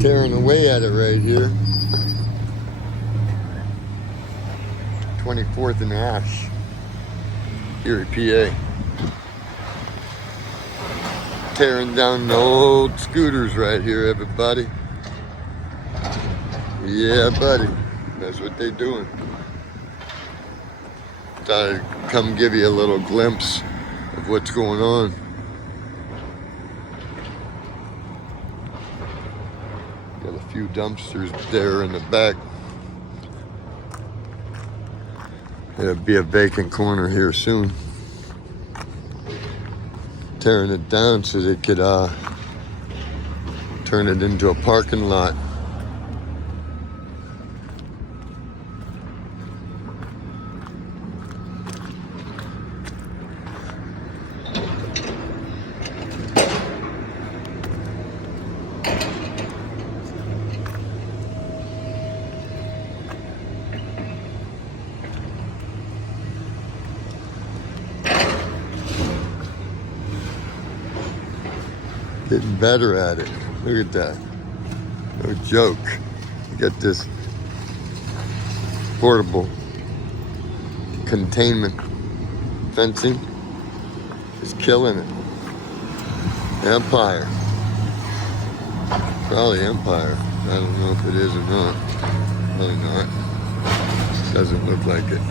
Tearing away at it right here. 24th and Ash Erie PA. Tearing down the old scooters right here, everybody. Yeah, buddy. That's what they're doing. Thought I'd come give you a little glimpse of what's going on. Got a few dumpsters there in the back. There'll be a vacant corner here soon. Tearing it down so they could turn it into a parking lot. Getting better at it. Look at that. No joke. You got this portable containment fencing. Just killing it. Empire. Probably Empire. I don't know if it is or not. Probably not. Doesn't look like it.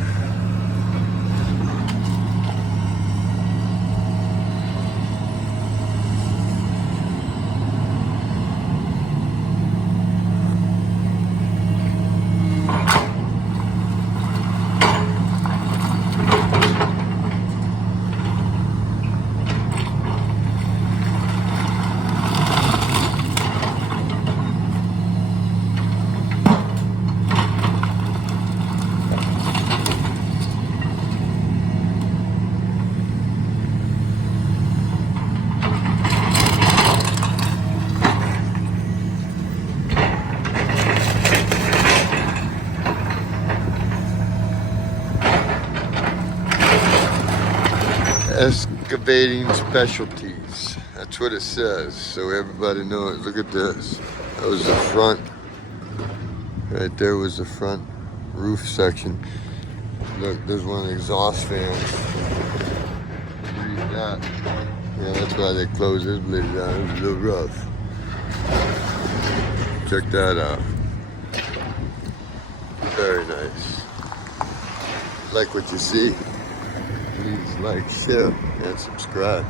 Excavating specialties. That's what it says. So everybody knows. Look at this. That was the front. Right there was the front roof section. Look, there's one of the exhaust fans. Read that. Yeah, that's why they closed this blade down. It was a little rough. Check that out. Very nice. Like what you see. Please like, share, and subscribe.